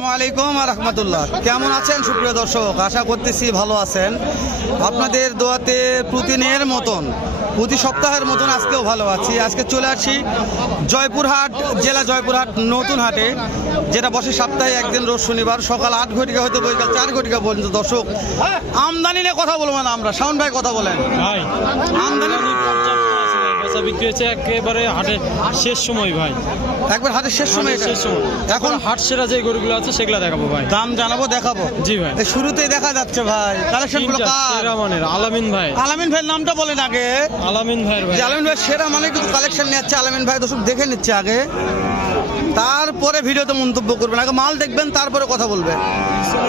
আসসালামু আলাইকুম রহমতুল্লাহ। কেমন আছেন সুপ্রিয় দর্শক? আশা করতেছি ভালো আছেন। আপনাদের দোয়াতে প্রতিদিনের মতন প্রতি সপ্তাহের মতন আজকেও ভালো আছি। আজকে চলে আসি জয়পুরহাট জেলা জয়পুরহাট নতুন হাটে যেটা বসে সপ্তাহে একদিন রোজ শনিবার সকাল আট ঘটিকা হয়তো বৈকাল চার ঘটিকা পর্যন্ত। দর্শক আমদানি নিয়ে কথা বলব না আমরা। শাওন ভাই কথা বলেন। আমদানি বেচা বিক্রি হচ্ছে একেবারে হাটে শেষ সময় ভাই। একবার হাটের শেষ সময় শেষ সময়। এখন হাট সেরা যে গরুগুলো আছে সেগুলো দেখাবো ভাই। দাম জানাব দেখাবো? জি ভাই। শুরুতেই দেখা যাচ্ছে ভাই। কালেকশনগুলো সেরা মানের আলামিন ভাই। আলামিন ভাইয়ের নামটা বলেন আগে। আলামিন ভাই। আলামিন ভাই সেরা মানে কিন্তু কালেকশন নিচ্ছে আলামিন ভাই দর্শক দেখে নিচ্ছে আগে। তারপরে ভিডিওতে মন্তব্য করবেন। আগে মাল দেখবেন তারপরে কথা বলবেন।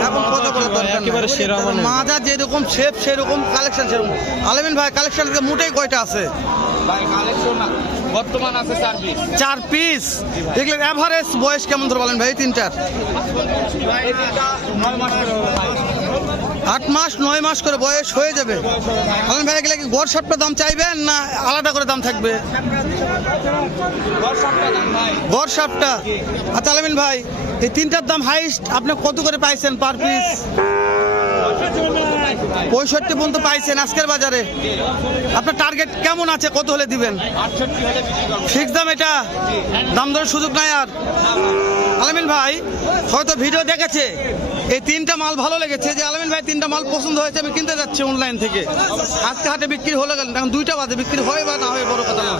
এখন কথা বলার দরকার নেই। একেবারে সেরা মানের। মাজা যেরকম শেপ সেরকম কালেকশন সেরকম। আলামিন ভাই কালেকশন মোটেই কয়টা আছে? ভাই কালেকশন বর্তমান আছে সার্ভিস চার পিস অ্যাভারেজ বয়স কেমন ধরে বলেন ভাই তিনটার? আট মাস, নয় মাস করে বয়স হয়ে যাবে। আলামিন ভাই গেলে কি গড় দাম চাইবেন না আলাদা করে দাম থাকবে? গড় সাপটা আচ্ছা আলামিন ভাই, এই তিনটার দাম হাইস্ট আপনি কত করে পাইছেন পার পিস পঁয়ষট্টি পর্যন্ত পাইছেন আজকের বাজারে। আপনার টার্গেট কেমন আছে? কত হলে দিবেন? ফিক্স দাম এটা? দাম দরের সুযোগ নাই আর। আলামিন ভাই, হয়তো ভিডিও দেখেছে। এই তিনটা মাল ভালো লেগেছে। যে আলমিন ভাই তিনটা মাল পছন্দ হয়েছে, আমি কিনতে যাচ্ছি অনলাইন থেকে। আজকে হাটে বিক্রি হলে গেল এখন দুইটা বাজে বিক্রি হয় বা না হয়, বড় কথা না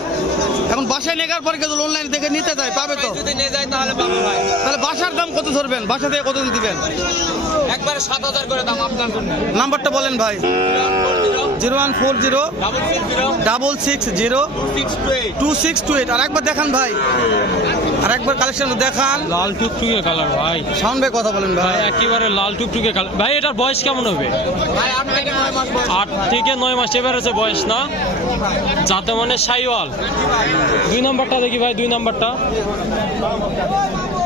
এখন বাসায় নেগার পরে কেউ অনলাইন দেখে নিতে যায় পাবে তো? যদি নিয়ে যায় তাহলে পাবো ভাই। তাহলে বাসার দাম কত ধরবেন? বাসা থেকে কত দিবেন? একবারে সাত হাজার করে দাম আপনার জন্য। নাম্বারটা বলেন ভাই। Zero one four zero double six zero double six zero six two eight. Two six two eight. আর একবার দেখান ভাই। আর একবার কালেকশন দেখান। লাল টুকটুকে কালার ভাই। সাউন্ড ভাই কথা বলেন ভাই। একেবারে লাল টুকটুকে কালার ভাই এটার বয়স কেমন হবে? ভাই আট থেকে নয় মাস বয়স। আট থেকে নয় মাস এবার আছে বয়স না? যাতে মানে সাইওয়াল। দুই নাম্বারটা দেখি ভাই দুই নাম্বারটা।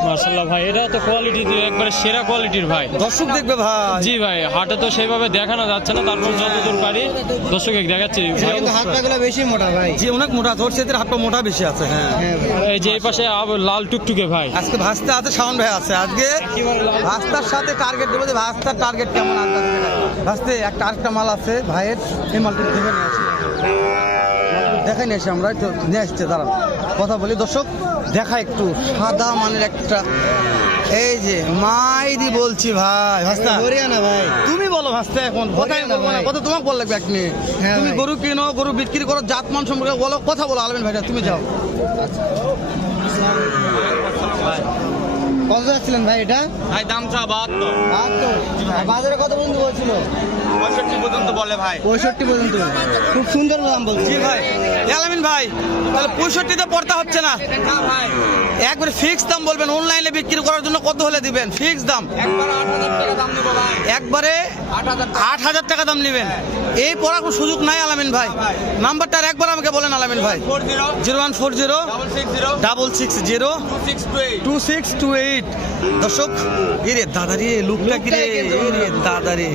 মার্শাল্লাহ ভাই এটা তো কোয়ালিটি একবারে সেরা কোয়ালিটির ভাই। দর্শক দেখবে ভাই। জি ভাই হাটে তো সেইভাবে দেখানো যাচ্ছে না তারপর যতদূর পারি দর্শক দেখাচ্ছি ভাই। হাতটাগুলো বেশি মোটা ভাই। জি অনেক মোটা ধরছে সেদের হাতটা মোটা বেশি আছে হ্যাঁ। হ্যাঁ এই যে এই পাশে লাল টুকটুকে ভাই। আজকে ভাস্তা আছে শাওন ভাই আছে। আজকে ভাস্তার সাথে টার্গেট দেবো যে ভাস্তার টার্গেট কেমন আছে? ভাস্তে একটা আরেকটা মাল আছে ভাইয়ের। এই মালটা দেখে নিয়ে আসি। দেখাই নিয়ে এসে আমরা একটু নিয়ে আসছে দাঁড়ান কথা বলি দর্শক দেখা একটু সাদা মানের একটা এই যে মাইদি বলছি ভাই। ভাস্তা। হরিয়ানা ভাই। তুমি বলো ভাস্তা এখন কথাই বলব না। কথা তোমাকে বল লাগবে এক মিনিট। হ্যাঁ তুমি গরু কিনো গরু বিক্রি করো জাত মান সম্পর্কে বলো কথা বলো আলবেন ভাইটা তুমি যাও। কত যাচ্ছিলেন ভাই এটা? ভাই দাম চা বাহাত্তর। বাহাত্তর। বাজারে কত পর্যন্ত বলছিল? পঁয়ষট্টি পর্যন্ত বলে ভাই। পঁয়ষট্টি পর্যন্ত। খুব সুন্দর দাম বলছি। ভাই। গেলামিন আলামিন ভাই তাহলে পঁয়ষট্টিতে পড়তে হচ্ছে না? না ভাই। একবারে ফিক্স দাম বলবেন অনলাইনে বিক্রি করার জন্য কত হলে দিবেন? ফিক্স দাম। একবার আট হাজার টাকা দাম দেবো ভাই। একবারে আট হাজার টাকা দাম নেবেন। এই পড়ার কোনো সুযোগ নাই আলামিন ভাই। নাম্বারটা আর একবার আমাকে বলেন আলামিন ভাই। Four zero zero one four zero double six zero six two six two eight. দর্শক এ রে দাদা রে লুকটা কি রে এ রে দাদা রে।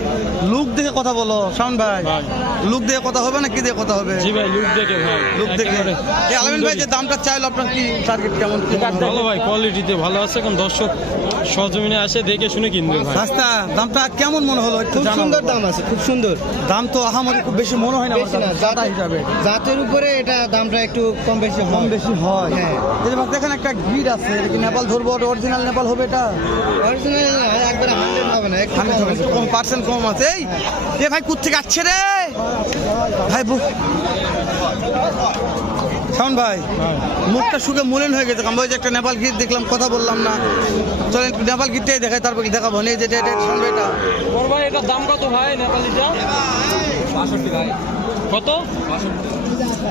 লুক দেখে কথা বলো শাওন ভাই। লুক দেখে কথা হবে না কি দেখে কথা হবে? জি ভাই লুক দেখে ভাই। লুক দেখে। একেবারে। আলামিন ভাই যে দামটা চাইলো আপনার কি টার্গেট কেমন? ভালো ভাই কোয়ালিটিতে ভালো আছে এখন দর্শক সজমিনে আসে দেখে শুনে কিনবে ভাই। রাস্তা দামটা কেমন মনে হলো? খুব সুন্দর দাম আছে খুব সুন্দর। দাম তো আহামরি খুব বেশি মনে হয় না আমার সাদা হিসাবে। জাতের উপরে এটা দামটা একটু কম বেশি কম বেশি হয়। হ্যাঁ। দেখেন একটা গিট আছে এটা কি নেপাল ধরবো অরিজিনাল নেপাল হবে এটা? অরিজিনাল একবারে হান্ড্রেড হবে না একটু কম পার্সেন্ট কম আছে। এই এ ভাই কুত্তে যাচ্ছে রে? ভাই শাওন ভাই হ্যাঁ। মুখটা শুকে মলিন হয়ে গেছে। আমরা ওই যে একটা নেপাল গিট দেখলাম কথা বললাম না। চলে নেপাল গিটটাই দেখাই তারপর কি দেখাবো? এই যে এটা এটা শাওন ভাই এটা। ওর ভাই এটার দাম কত ভাই নেপালিটা? কত?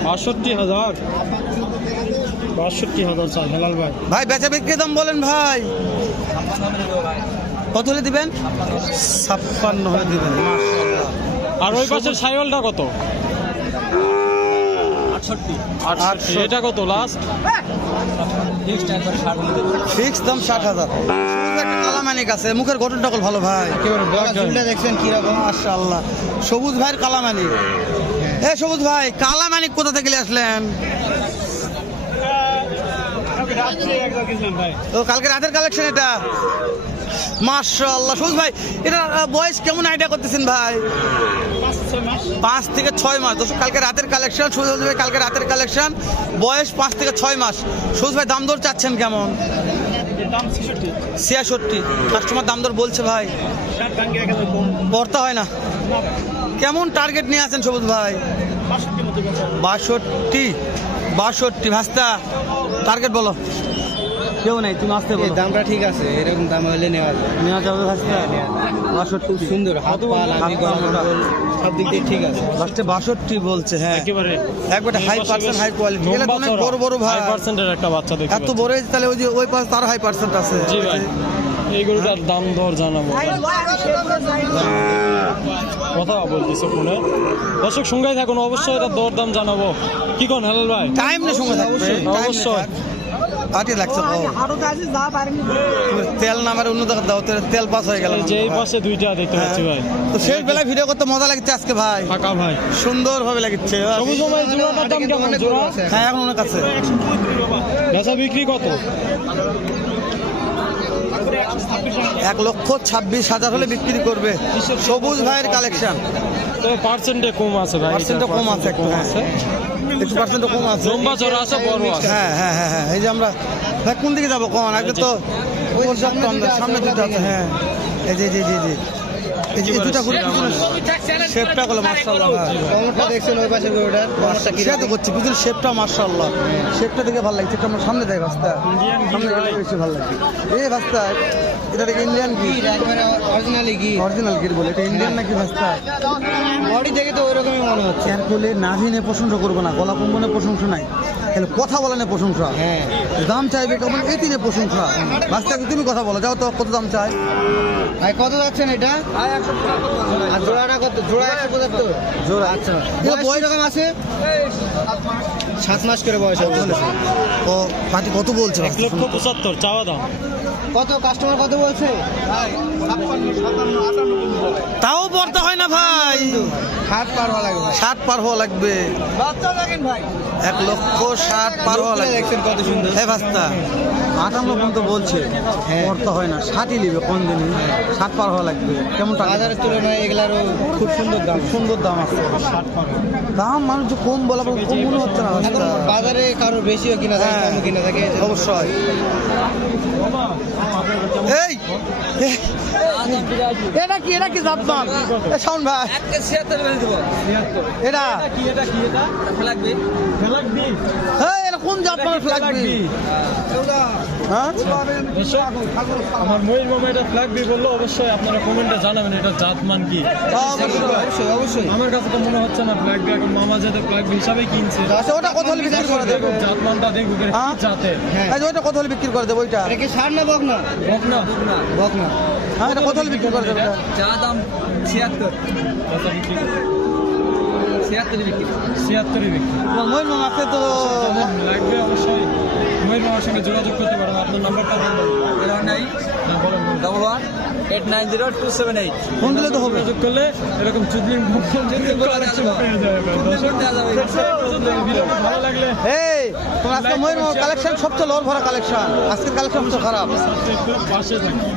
বাষট্টি হাজার। বাষট্টি হাজার স্যার হেলাল ভাই। ভাই বেচা বিক্রি দাম বলেন ভাই। কত হলে দিবেন? ছাপ্পান্ন হলে দিবেন। মাশাআল্লাহ। আর ওই পাশের সাইওয়ালটা কত? আটষট্টি। আটষট্টি। এটা কত লাস্ট ষাট ফিক্স দাম ষাট হাজার। কালামানিক আছে। মুখের গঠনটা ভালো ভাই। দেখছেন কীরকম? মাশাআল্লাহ। সবুজ ভাইয়ের কালামানিক। এ সবুজ ভাই কালামানিক কোথা থেকে আসলেন? ও কালকে রাতের কালেকশন এটা? মাশাআল্লাহ। সবুজ ভাই এটা বয়স কেমন আইডিয়া করতেছেন ভাই? পাঁচ থেকে ছয় মাস। দর্শক কালকে রাতের কালেকশন সবুজ ভাই কালকে রাতের কালেকশন বয়স পাঁচ থেকে ছয় মাস। সবুজ ভাই দাম দর চাচ্ছেন কেমন? ছিয়াষট্টি। কাস্টমার দাম দর বলছে ভাই। পড়তে হয় না। কেমন টার্গেট নিয়ে আছেন সবুজ ভাই? বাষট্টি। বাষট্টি ভাস্তা। টার্গেট বলো। কেউ নেই তুমি আসতে বলো। দামটা ঠিক আছে এরকম দাম হলে নেওয়া যায়। নেওয়া যাবে ভাস্তা বাষট্টি। সুন্দর হাত পা মোটা। সব দিক দিয়ে ঠিক আছে। লাস্টে বাষট্টি বলছে হ্যাঁ। একেবারে একবারে হাই পার্সেন্ট হাই কোয়ালিটি তো অনেক বড় বড় ভাই। হাই পার্সেন্টের একটা বাচ্চা দেখতে এত বড় হয়েছে, তাহলে ওই যে ওই পাশ তার হাই পার্সেন্ট আছে। জি ভাই এই গরুটার দাম দর জানাব। কথা বলতেছে ফোনে। দর্শক সঙ্গে থাকুন অবশ্যই এটা দর দাম জানাব। কি কোন হেলাল ভাই? টাইম নেই সময় থাকবে অবশ্যই। আটি লাগছে তেল নামের অন্য জায়গায় দাও তেল- তেল পাস হয়ে গেল এই যে পাশে দুইটা দেখতে পাচ্ছি ভাই। তো শেষ বেলায় ভিডিও করতে মজা লাগছে আজকে ভাই। ফাঁকা ভাই। সুন্দর ভাবে লাগছে আছে। হ্যাঁ এখন অনেক আছে। বেচা বিক্রি কত? এক লক্ষ ছাব্বিশ হাজার হলে বিক্রি করবে সবুজ ভাইয়ের কালেকশন। তো পার্সেন্টে কম আছে ভাই কম আছে একটু হ্যাঁ। একটু পার্সেন্ট কম আছে। লম্বা চড়া আছে বড় আছে। হ্যাঁ হ্যাঁ হ্যাঁ হ্যাঁ এই যে আমরা ভাই কোন দিকে যাব? কোন আগে তো সামনে আছে, হ্যাঁ। এই যে জি জি জি এই যে দুটা পিছনে শেপটা করল মার্শাল্লাহ কমরটা দেখছেন ওই পাশের গরুটার কমরটা কি তো করছি পিছনে শেপটা মার্শাল্লাহ শেপটা দেখে ভালো লাগছে আমরা সামনে দেয় ভাস্তা সামনে বেশি ভালো লাগছে এই ভাস্তা এটা দেখে ইন্ডিয়ান কি একবারে অরিজিনালি কি অরিজিনাল গির বলে এটা ইন্ডিয়ান নাকি ভাস্তা বডি দেখে তো ওইরকমই মনে হচ্ছে। ক্যান করলে নাভি নিয়ে প্রশংসা করব না গলা কম্বনে প্রশংসা নাই। তাহলে কথা বলা নিয়ে প্রশংসা। হ্যাঁ। দাম চাইবে কেমন এই তিনে প্রশংসা। ভাস্তাকে তুমি কথা বলো যাও তো কত দাম চাই? ভাই কত যাচ্ছেন এটা? আর জোড়াটা কত? জোড়া একশো পঁচাত্তর? জোড়া। আচ্ছা। বয়স বয়স- আছে? সাত মাস। করে বয়স বলেছে। ও পাটি কত বলছে? এক লক্ষ পঁচাত্তর চাওয়া দাম কত কাস্টমার কত বলছে? তাও পড়তে হয় না ভাই। হাত পার হওয়া লাগবে ষাট পার হওয়া লাগবে। ভাই। এক লক্ষ ষাট পার হওয়া লাগবে। দেখছেন কত সুন্দর। হ্যাঁ ভাস্তা আটান্ন পর্যন্ত বলছে। হ্যাঁ। পড়তে হয় না। ষাটই নিবে কোন দিনই। ষাট পার হওয়া লাগবে। কেমন টাকা? বাজারের তুলনায় এগুলারও খুব সুন্দর দাম। সুন্দর দাম আছে। দাম মানুষ যে কম বলা বলে কম মনে হচ্ছে না বাজারে কারও বেশিও কিনা থাকে হ্যাঁ। কিনা থাকে অবশ্যই। এই এটা কি এটা কি জাতমান এ শাওন ভাই। এটা? কি এটা কি এটা? লাগবে এই এটা কোন জাতমানের ফ্ল্যাগ হ্যাঁ আমার ময়ূর মামা এটা ফ্ল্যাগ বি বলল অবশ্যই আপনারা কমেন্টে জানাবেন এটা জাতমান কি। অবশ্যই অবশ্যই আমার কাছে তো মনে হচ্ছে না ফ্ল্যাগ বি এখন মামা যাতে ফ্ল্যাগ বি হিসাবে কিনছে। আচ্ছা ওটা কত হলে বিক্রি করে দেবে? জাতমানটা দেখুক এটা হ্যাঁ? হ্যাঁ কত হলে বিক্রি করে দেবে ওইটা? এটা সার না বক না হোক না বক না হ্যাঁ এটা কত হলে বিক্রি করে দেবে? চা দাম ছিয়াত্তর। কত বিক্রি ছিয়াত্তর বিক্রি। ছিয়াত্তরে বিক্রি। ময়ূর মামা আছে তো যাদের লাগবে অবশ্যই ময়ূর মামার সঙ্গে যোগাযোগ করতে পারেন। আপনার নাম্বারটা নাইন হ্যাঁ। Double one eight nine zero two seven eight. Phone দিলে তো হবে। যোগাযোগ করলে এরকম চুদলিং কালেকশন পেয়ে যাবে। ভিডিওটা ভালো লাগলে এই তোমার আজকে ময়ূর মামা কালেকশন সবচেয়ে ভরা কালেকশন আজকের কালেকশন সবচেয়ে খারাপ। পাশে থাকি।